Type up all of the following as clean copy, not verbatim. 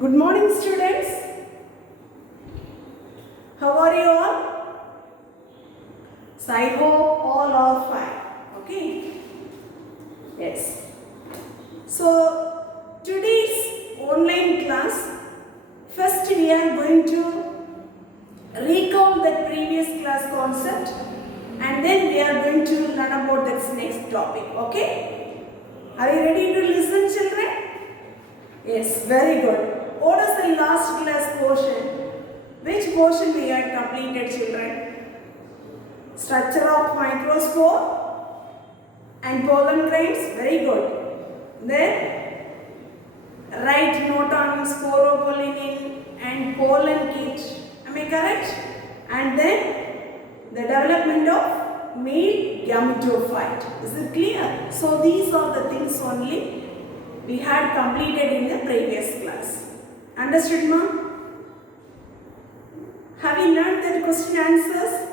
Good morning, students. How are you all? So I hope all are fine. Okay. Yes. So today's online class, first we are going to recall the previous class concept and then we are going to learn about this next topic. Okay. Are you ready to listen, children? Yes, very good. What is the last class portion? Which portion we have completed, children? Structure of microspore and pollen grains. Very good. Then write note on sporopollenin and pollen kit. Am I correct? And then the development of male gametophyte. Is it clear? So these are the things only we had completed in the previous class. Understood, ma'am? Have you learned the question answers?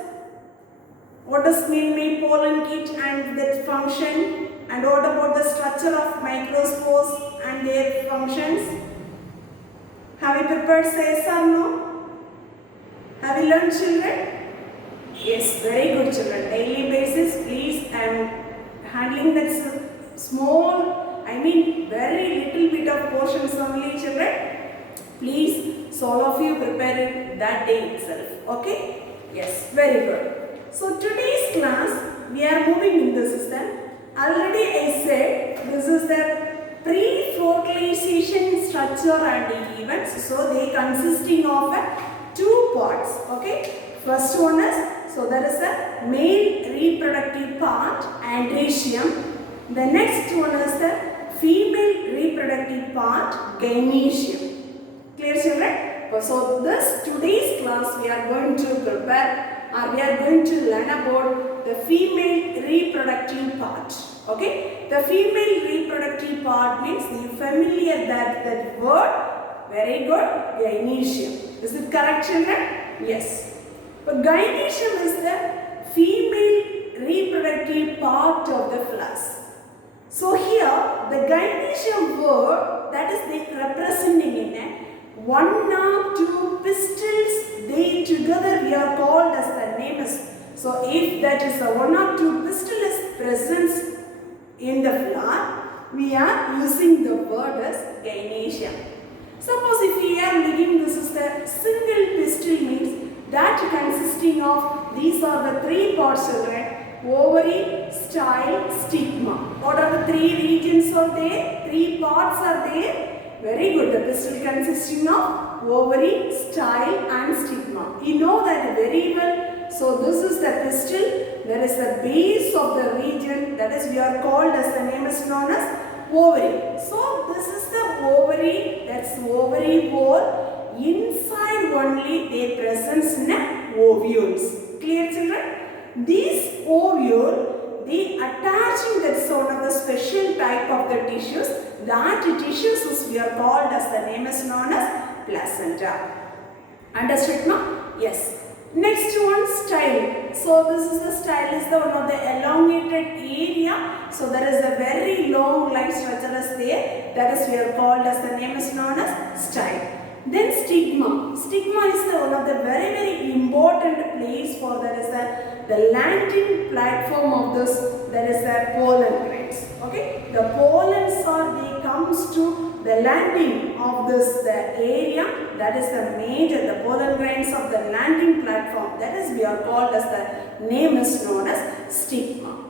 What does mean pollen kit and that function? And what about the structure of microspores and their functions? Have you prepared say yes or no? Have you learned, children? Yes, very good, children. Daily basis, please, I am handling that small, very little bit of portions only, children. Please, so all of you prepare it that day itself. Okay? Yes, very good. So today's class, we are moving in the system. Already I said this is the pre-fertilization structure and events. So they consisting of two parts. Okay? First one is, so there is a male reproductive part, androecium. The next one is the female reproductive part, gynecium. Clear, children? So this today's class we are going to prepare or we are going to learn about the female reproductive part. Okay? The female reproductive part means you familiar that word. Very good. Gynecium. Is it correct, children? Yes. But gynecium is the female reproductive part of the flowers. So here the gynecium word that is representing in a one or two pistils, they together we are called as the name is. So if that is a one or two pistil is present in the flower, we are using the word as gynecium. Suppose if we are looking, this is the single pistil means that consisting of these are the three parts, children. Ovary, style, stigma. What are the three regions are there? Three parts are there. Very good. The pistil consisting of ovary, style and stigma. You know that very well. So this is the pistil. There is the base of the region, that is we are called as the name is known as ovary. So this is the ovary, that's ovary wall. Inside only they presence in ovules. Clear, children? These ovule, they attaching, that's one of the special type of the tissues. That tissues is we are called as the name is known as placenta. Understood, no? Yes. Next one, style. So this is the style is the one of the elongated area. So there is a very long line structure is there. That is we are called as the name is known as style. Then stigma. Stigma is the one of the very important place for there is the landing platform of this. There is the pollen grains. Okay, the pollens are they comes to the landing of this the area. That is the major the pollen grains of the landing platform. That is we are called as the name is known as stigma.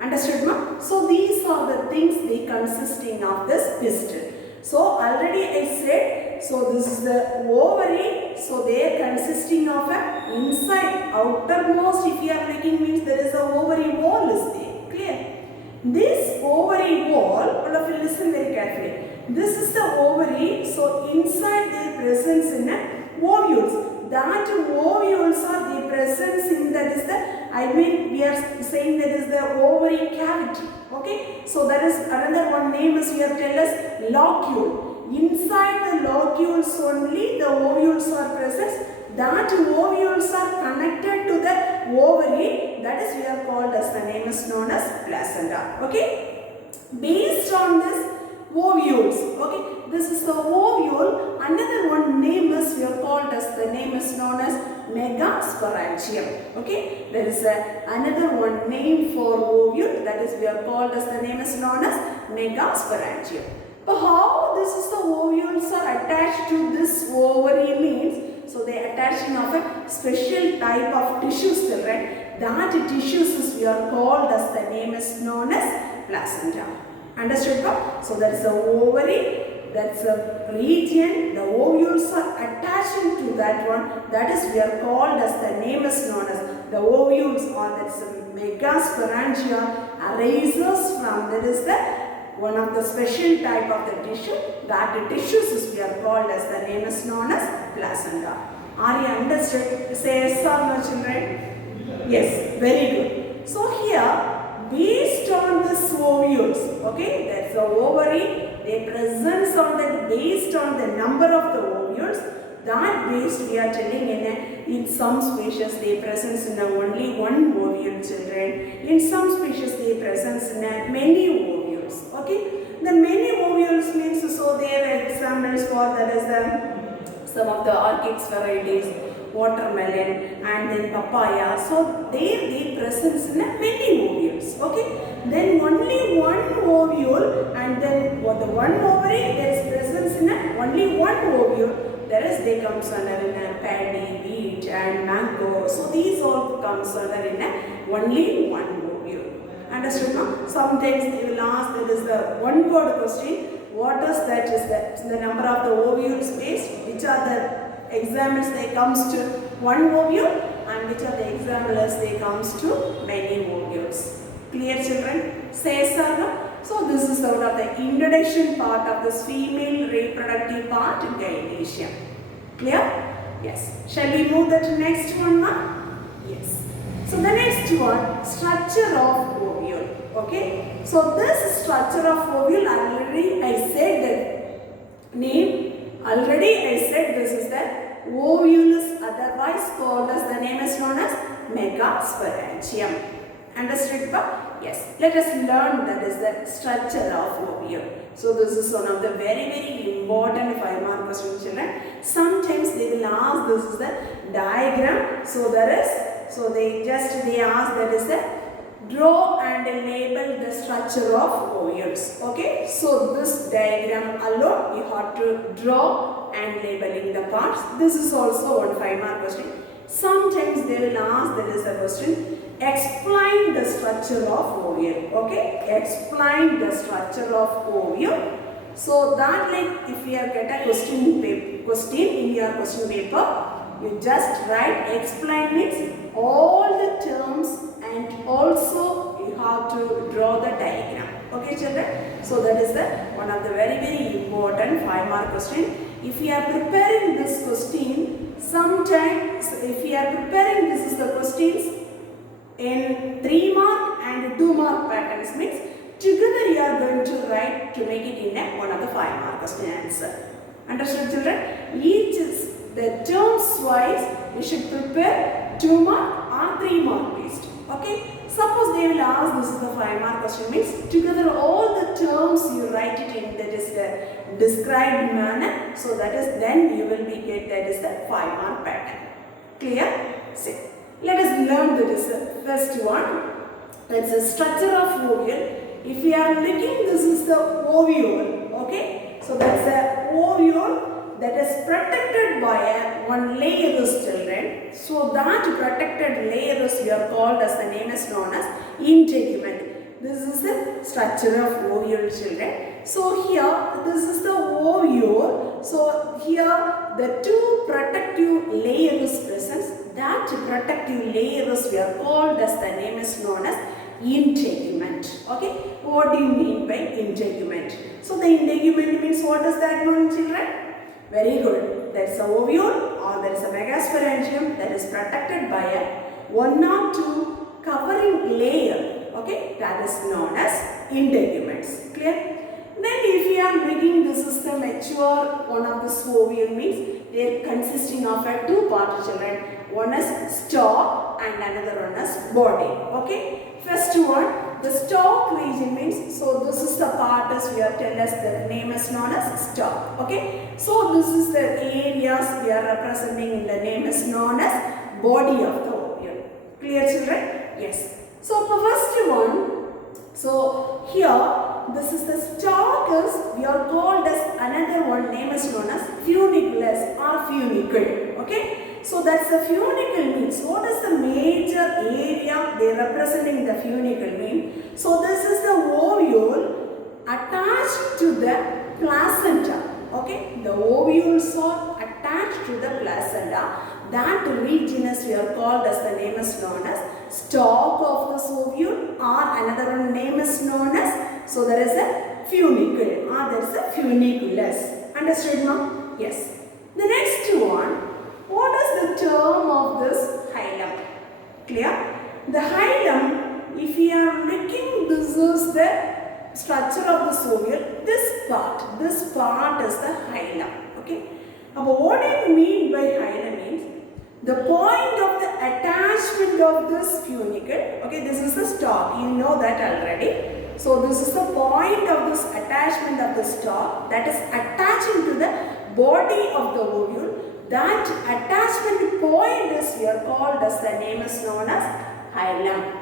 Understood, ma? So these are the things they consisting of this pistil. So already I said, so this is the ovary, so they are consisting of a inside, outermost if you are looking means there is a ovary wall is there, clear? This ovary wall, all of you listen very carefully, this is the ovary, so inside their presence in ovules. That ovules are the presence in that is the, we are saying that is the ovary cavity. Okay, so there is another one name is we have tell us locule. Inside the locules only the ovules are present. That ovules are connected to the ovary. That is we are called as the name is known as placenta. Okay, based on this ovules. Okay, this is the ovule Another one name is we are called as, the name is known as megasporangium. Okay, there is another one name for ovule, that is we are called as, the name is known as megasporangium. But how this is the ovules are attached to this ovary means, so they are attaching of a special type of tissues, children. That tissues is we are called as, the name is known as placenta. Understood? So that is the ovary. That's a region, the ovules are attaching to that one, that is we are called as, the name is known as, the ovules, or that's a megasporangia arises from, that is the one of the special type of the tissue, that tissues is we are called as, the name is known as placenta. Are you understood? Say yes or no, children? Yes, very good. So here, based on this ovules, okay, that's the ovary, they presence on that, based on the number of the ovules, that based we are telling in some species they presence in only one ovule, children. In some species they presence in many ovules. Okay, the many ovules means, so there are examples for, that is some of the orchids varieties, watermelon and then papaya. So they presence in many ovules. Okay. Then only one ovule, and then the one ovary there is presence in only one ovule. There is they comes under in paddy, wheat and mango. So these all comes under in only one ovule. Understood now? Sometimes they will ask, that is the one word question. What is that? Is the number of the ovules based? Which are the examples they comes to one ovule, and which are the examples they comes to many ovules. Clear, children? Say yes or no? So this is sort of the introduction part of this female reproductive part in gynecium. Clear? Yes. Shall we move to next one now? Yes. So the next one, structure of ovule. Okay. So this structure of ovule, already I said that name. Already I said this is the ovulus, otherwise called as, the name is known as megasporangium. Understood? Yes. Let us learn that is the structure of ovule. So this is one of the very important 5-mark questions, children. Sometimes they will ask, this is the diagram. So there is, so they ask, that is the draw and label the structure of ovules. Okay. So this diagram alone you have to draw and labeling the parts. This is also one 5-mark question. Sometimes they will ask, that is the question, explain the structure of ovule. Okay, explain the structure of ovule. So that, like, if you have get a question in your question paper, you just write explain means all the terms, and also you have to draw the diagram. Okay, children. So that is the one of the very important 5-mark question. If you are preparing this question, sometimes if you are preparing this is the questions in 3-mark and 2-mark patterns, means together you are going to write to make it in one of the 5-mark question answer. Understood, children? Each is the terms wise you should prepare 2-mark or 3-mark based. Okay. Suppose they will ask, this is the 5-mark question, means together all the terms you write it in that is the described manner. So that is, then you will be get that is the 5-mark pattern. Clear? See. Let us learn this first one. That's the structure of ovule. If we are looking, this is the ovule. Okay. So that's the ovule that is protected by one layer, children. So that protected layers we are called as, the name is known as integument. This is the structure of ovule, children. So here this is the ovule. So here the two protective layers present. That protective layers we are called as, the name is known as integument. Okay. What do you mean by integument? So the integument means, what does that mean, children? Very good. That's a ovule or there is a megasporangium that is protected by a 1 or 2 covering layer. Okay, that is known as integuments. Clear? Then if we are looking, this is the mature one of the ovule, means they are consisting of 2 parts, children. One is stalk and another one is body. Okay. First one, The stalk region means, so this is the part as we are tell us the name is known as stalk. Okay. So this is the areas we are representing in the name is known as body of the ovule. Clear children? Yes. So the first one, so here this is the stalk is we are called as another one name is known as funiculus or funicle. Okay. So that's the funicle means. What is the major area they representing the funicle mean? So this is the ovule attached to the placenta. Okay, the ovules are attached to the placenta. That region is we are called as the name is known as stalk of the ovule, or another one name is known as, so there is a funicle or there is a funiculus. Understood, ma'am? Yes. The next one. What is the term of this hilum? Clear? The hilum, if you are looking, this is the structure of the ovule. This part is the hilum. Okay. Now, what do you mean by hilum means? The point of the attachment of this funicle. Okay, this is the stalk. You know that already. So this is the point of this attachment of the stalk that is attaching to the body of the ovule. That attachment point is here called as the name is known as hilum.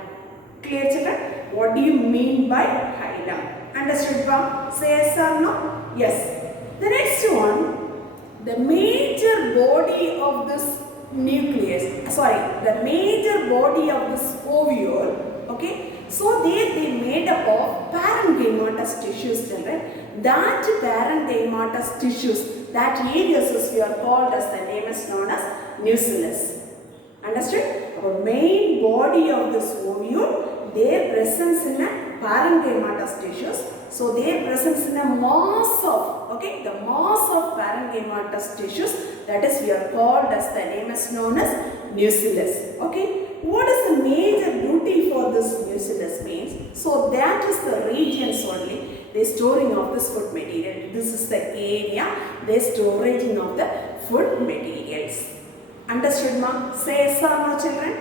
Clear children? What do you mean by hilum? Understood, ma'am? Say yes or no? Yes. The next one, the major body of this nucleus, the major body of this ovule, okay? So they made up of parenchymatous tissues, children. That parenchymatous tissues, that areas is we are called as the name is known as nucellus. Understood? Our main body of this ovule, their presence in a parenchymatous tissues. So their presence in a mass of, okay, the mass of parenchymatous tissues, that is we are called as the name is known as nucellus. Okay. What is the major duty for this nucellus means? So that is the regions only. The storing of this food material. This is the area, the storage of the food materials. Understood, ma'am? Say yes or no, children?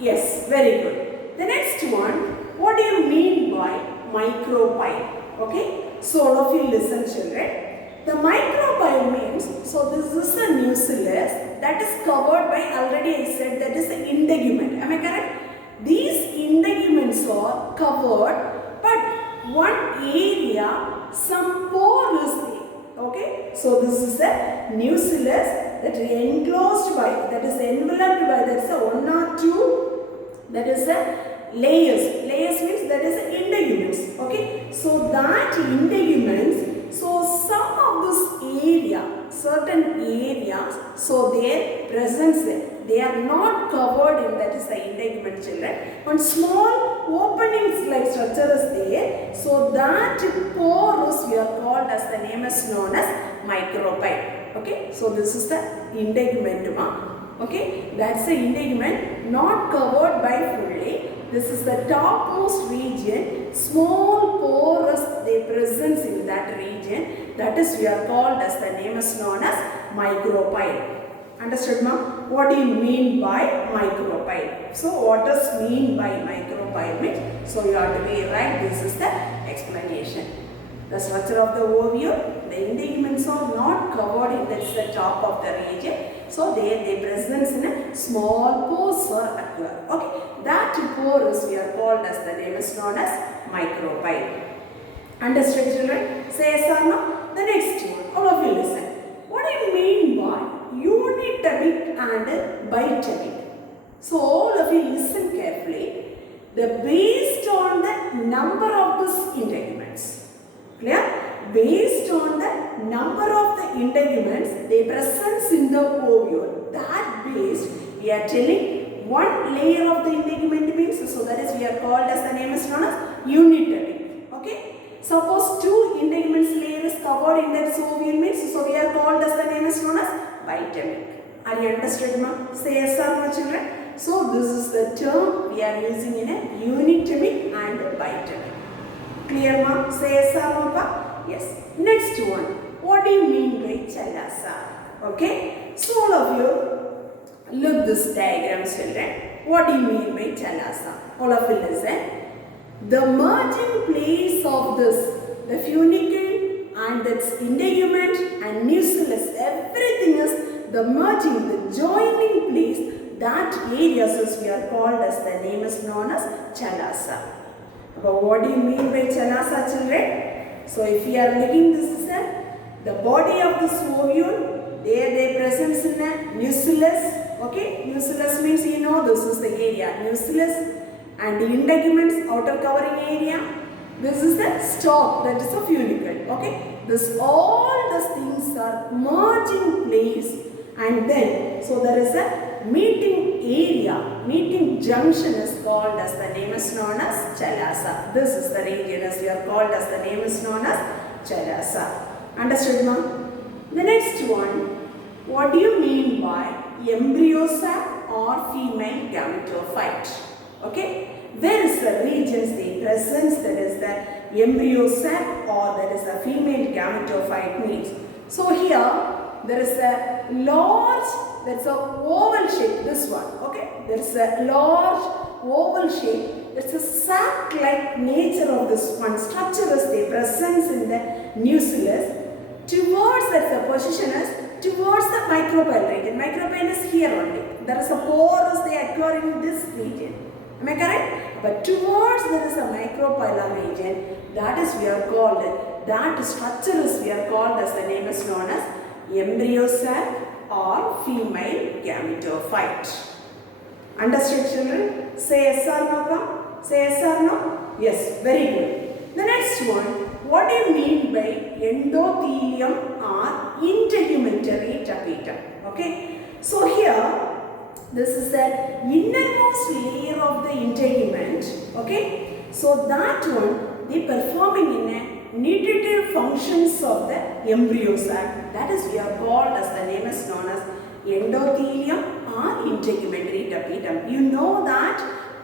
Yes, very good. The next one, what do you mean by micropyle? Okay, so all of you listen, children. The micropyle means, so this is the nucellus that is covered by, already I said, that is the integument. Am I correct? These integuments are covered, but one area, some pore is there. Okay, so this is the nucellus that is enclosed by, that is enveloped by, that is a one or two, that is a layers. Layers means that is the integuments. Okay, so that integuments, so some of this area, certain areas, so their presence there. They are not covered in, that is the integument, children. One small openings like structure is there. So that porous we are called as the name is known as micropyle. Okay. So this is the integument. Okay. That's the integument not covered by fully. This is the topmost region. Small porous they presence in that region. That is we are called as the name is known as micropyle. Understood, ma'am? What do you mean by micropyle? So what does mean by micropyle means? So you have to be right. This is the explanation. The structure of the ovule, the integuments are not covered in the top of the region. So they presence in a small pores or occur. Okay, that pores we are called as the name is known as micropyle. Understood, children? Say yes or no? The next one, all of you listen. What do you mean by unitemic and bitemic? So all of you listen carefully. Based on the number of these integuments. Clear? Based on the number of the integuments they presence in the ovule. That based we are telling one layer of the integument means, so that is we are called as the name is known as unitemic. Okay. Suppose two integuments layer is covered in that ovule means, so we are called as the name is known as bitemic. Are you understood, ma'am? Say yes or no, children? So this is the term we are using in a unitemic and bitemic. Clear, ma'am? Say yes or no, pa? Yes. Next one. What do you mean by chalasa? Okay. So all of you look this diagram, children. What do you mean by chalasa? All of you listen. The merging place of this, the funicle and its integument and nucellus, everything is the merging, the joining place. That areas we are called as, the name is known as chalasa. But what do you mean by chalasa, children? So if we are looking, this is the body of this ovule, there they presence in a nucellus. Okay, nucellus means this is the area, nucellus, and the integuments, outer covering area. This is the stalk, that is the funicle. Okay, this all these things are merging place, and then so there is a meeting area, meeting junction is called as, the name is known as chalasa. This is the region as we are called as, the name is known as chalasa. Understood, ma'am? The next one, what do you mean by embryo sac or female gametophyte? Okay, where is the regions they presence, that is the embryo sac or that is the female gametophyte means. So here there is a large, that's a oval shape, this one. Okay, there is a large oval shape. It's a sac-like nature of this one. Structure is the presence in the nucellus. Towards, that's the position is towards the micropyle region. Micropyle is here only. There is a porous they occur in this region. Am I correct? But towards there is a micropylar region. That is we are called, that structure is we are called as, the name is known as embryo sac or female gametophyte. Understood, children? Say yes or no, come? Say yes or no? Yes, very good. The next one, what do you mean by endothelium or integumentary tapetum? Okay, so here this is the innermost layer of the integument. Okay, so that one they performing in a nutritive functions of the embryo sac. That is we are called as, the name is known as endothelium or integumentary tapetum. You know that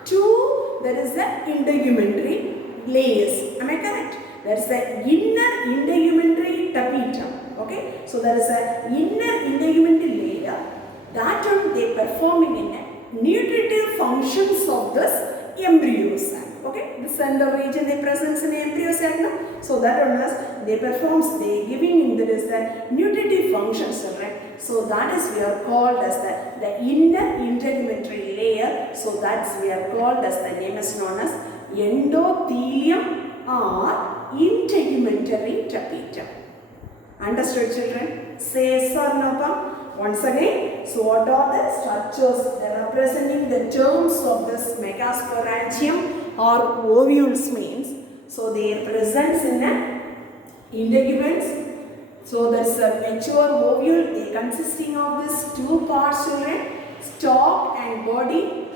there is the integumentary layers. Am I correct? There is the inner integumentary tapetum. Okay, so there is a inner integumentary layer. That one they performing in a nutritive functions of this embryo sac. Okay, the center region they presence in embryo sac. No? So that one is they performs, they giving in there is the nutritive functions, right? So that is we are called as the inner integumentary layer. So that's we are called as, the name is known as endothelium or integumentary tapetum. Understood, children? Say yes or no, come? Once again, so what are the structures that are representing the terms of this megasporangium or ovules means? So their presence in integuments. So there's a mature ovule, they consisting of these two parts, children, stalk and body.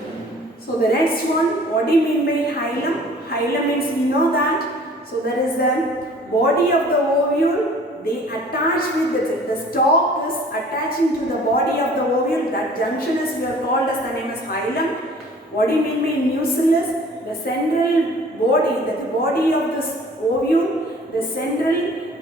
So the next one, what do you mean by hilum? Hilum means we know that. So there is the body of the ovule. They attach with the stalk is attaching to the body of the ovule. That junction is we are called as, the name is hilum. What do you mean by nucellus? The central body, the body of this ovule, the central,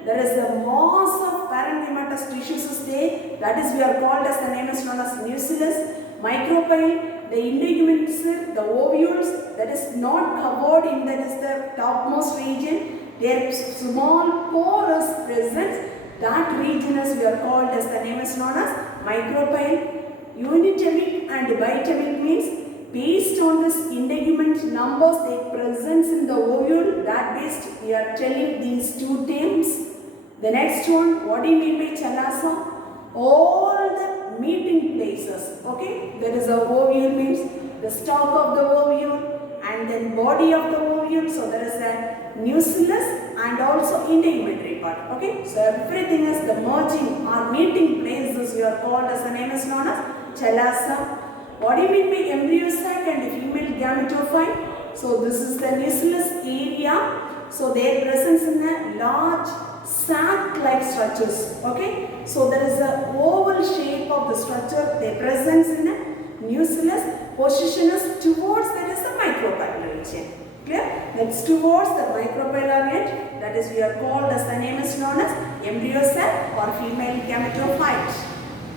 there is a mass of parenchymatous tissues is there. That is we are called as, the name is known as nucellus. Micropyle, the integuments, the ovules, that is not covered in, that is the topmost region. Their small porous presence, that region is we are called as, the name is known as micropyle. Unitemic and bitemic means based on this integument numbers they presence in the ovule, that based we are telling these two terms. The next one, what do you mean by chalasa? All the meeting places. Okay, there is a ovule means the stalk of the ovule and then body of the ovule. So there is a nucellus and also integumentary part. Okay, so everything is the merging or meeting places we are called as, the name is known as chalasa. What do you mean by embryo sac and female gametophyte? So this is the nucellus area. So their presence in a large sac-like structures. Okay, so there is a oval shape of the structure. Their presence in a nucellus. Position is towards, there is a micropylar region. Clear? That's towards the micropylar region. That is we are called as, the name is known as embryo sac or female gametophyte.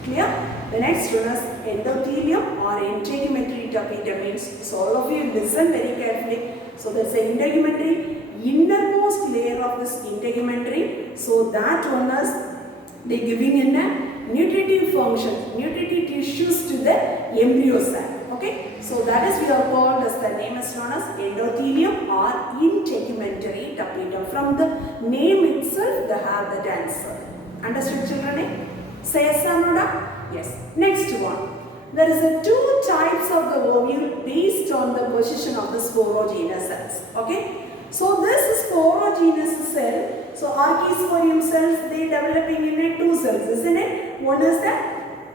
Clear? The next one is endothelium or integumentary tapetum means. So all of you listen very carefully. So there is an integumentary, innermost layer of this integumentary. So that one is they giving in a nutritive function, nutritive tissues to the embryo sac. Okay, so that is we are called as the name is known as endothelium or integumentary tapetum. From the name itself, they have that answer. Understood, children? Say yes or no? Yes. Next one. There is a two types of the ovule based on the position of the sporogenous cells. Okay. So this sporogenous cell, so archisporium cells, they developing in a two cells, isn't it? One is the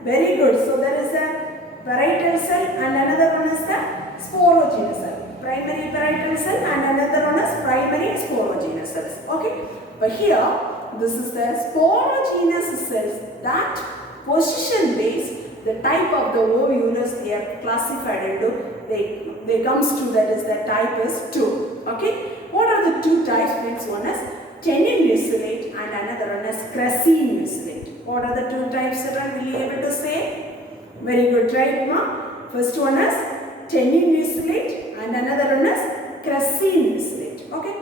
very good. So there is a parietal cell and another one is the sporogenous cell. Primary parietal cell and another one is primary sporogenous cells. Okay. But here, this is the sporogenous cells that position based. The type of the ovulus they are classified into, they comes to that is the type is 2. Okay. What are the two types? Means one is tenuinucellate and another one is crassinucellate. What are the two types that will you able to say? Very good, right, ma? First one is tenuinucellate and another one is crassinucellate. Okay.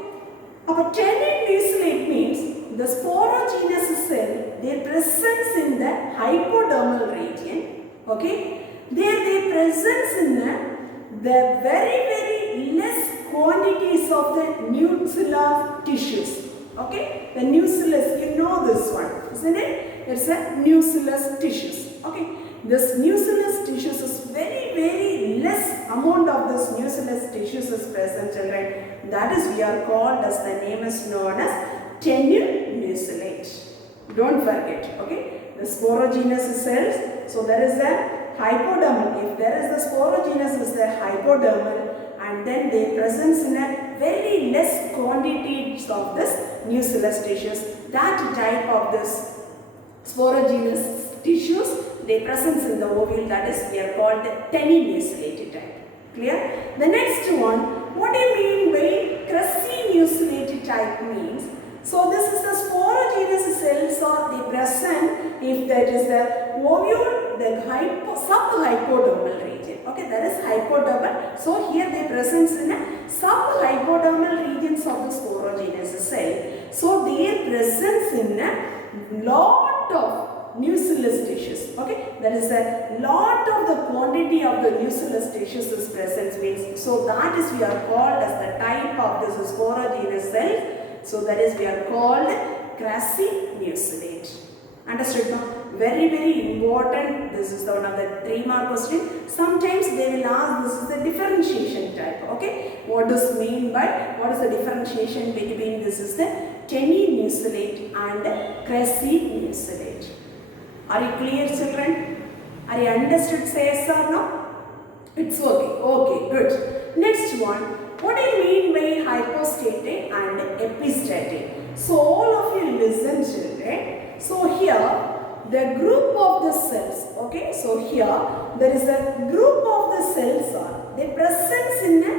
Now, tenuinucellate means the sporogenous cell, their presence in the hypodermal region, okay, their presence in the very less quantities of the nuclear tissues, okay, the nucleus, you know this one, isn't it? It's a nucleus tissues, okay. This nucleus tissues is very less amount of this nucleus tissues is present, children. That is we are called as the name is known as tenuinucellate. Don't forget, okay? The sporogenous cells, so there is a hypodermal. If there is the sporogenous is the hypodermal and then they presence in a very less quantities of this nucleus tissues. That type of this sporogenous tissues, they presence in the ovule, that is we are called tenuinucellate type. Clear? The next one, what do you mean by crassinucellate type means? So this is the sporogenous cells or the present if that is the ovule, the subhypodermal region. Okay, that is hypodermal. So here they presence in a subhypodermal regions of the sporogenous cell. So their presence in a lot of nucleus tissues. Okay, there is a lot of the quantity of the nucleus tissues is present means. So that is we are called as the type of this sporogenous cell. So that is we are called crassinucellate. Understood now? Very important. This is one of the 3-mark question. Sometimes they will ask this is the differentiation type. Okay. What does mean by what is the differentiation between this is the tenuinucellate and crassinucellate? Are you clear, children? Are you understood? Say yes or no? It's okay. Okay, good. Next one. What do you mean by hypostatic and epistatic? So all of you listen, children. So here the group of the cells, okay, so here there is a group of the cells are they presence in the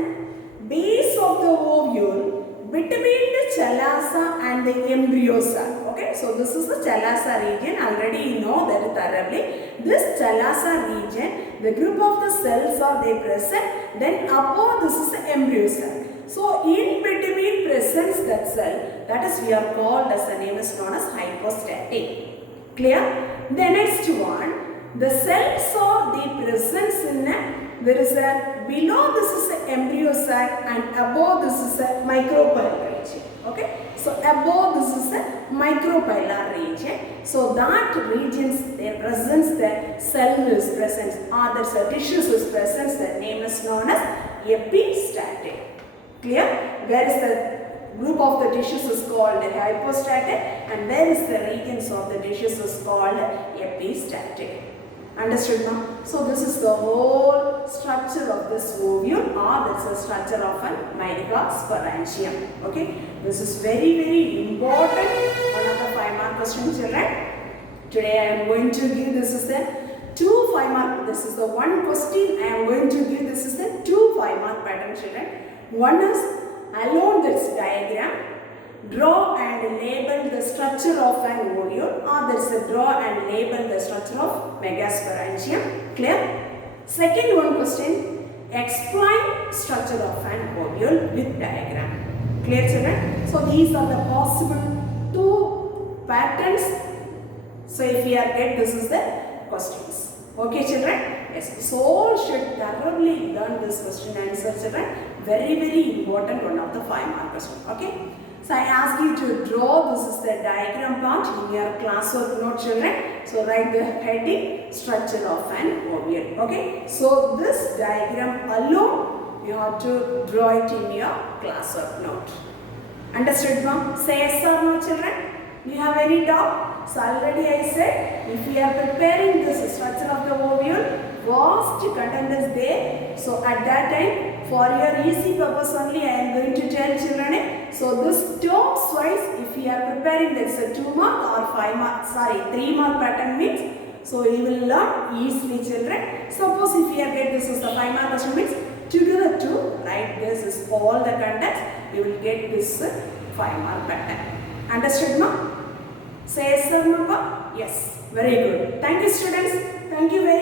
base of the ovule between the chalaza and the embryo sac. Okay, so this is the chalaza region. Already you know that thoroughly. This chalaza region, the group of the cells are they present. Then above this is the embryo sac. So in between presents that cell. That is we are called as the name is known as hypostatic. Clear? The next one, the cells are the presence in a, there is a below this is the embryo sac and above this is a micropylar region. Okay, so above this is a micropylar region. So that regions their presence, the cell is present, or the tissues is present. The name is known as epistatic. Clear? Where is the group of the tissues is called hypostatic and where is the regions of the tissues is called epistatic. Understood now? So this is the whole structure of this ovule or that's the structure of an megasporangium. Okay? This is very important. Another 5-mark question, children. Today I am going to give this is the 2 5-mark. This is the one question I am going to give. This is the 2 5-mark pattern, children. One is along this diagram. Draw and label the structure of an ovule or there is a draw and label the structure of megasporangium. Clear? Second one question. explain structure of an ovule with diagram. Clear, children? So these are the possible two patterns. So if you are get, this is the questions. Okay, children? Yes. So all should thoroughly learn this question answer, children. Very, very important, one of the 5-mark question. Okay. So I ask you to draw, this is the diagram part in your classwork note, children. So write the heading, structure of an ovule. Okay. So this diagram alone, you have to draw it in your classwork note. Understood, ma'am? Say yes or no, children? Do you have any doubt? So already I said, if we are preparing this structure of the ovule, vast content is there. So at that time, for your easy purpose only, I am going to tell children. So this terms wise, if we are preparing this 2-mark or 5-mark, 3-mark pattern means, so you will learn easily, children. Suppose if we are get this is the 5-mark question means, together to write this is all the contents, you will get this 5-mark pattern. Understood, ma'am? Say yes or no, ma'am? Yes. Very good. Thank you, students. Thank you very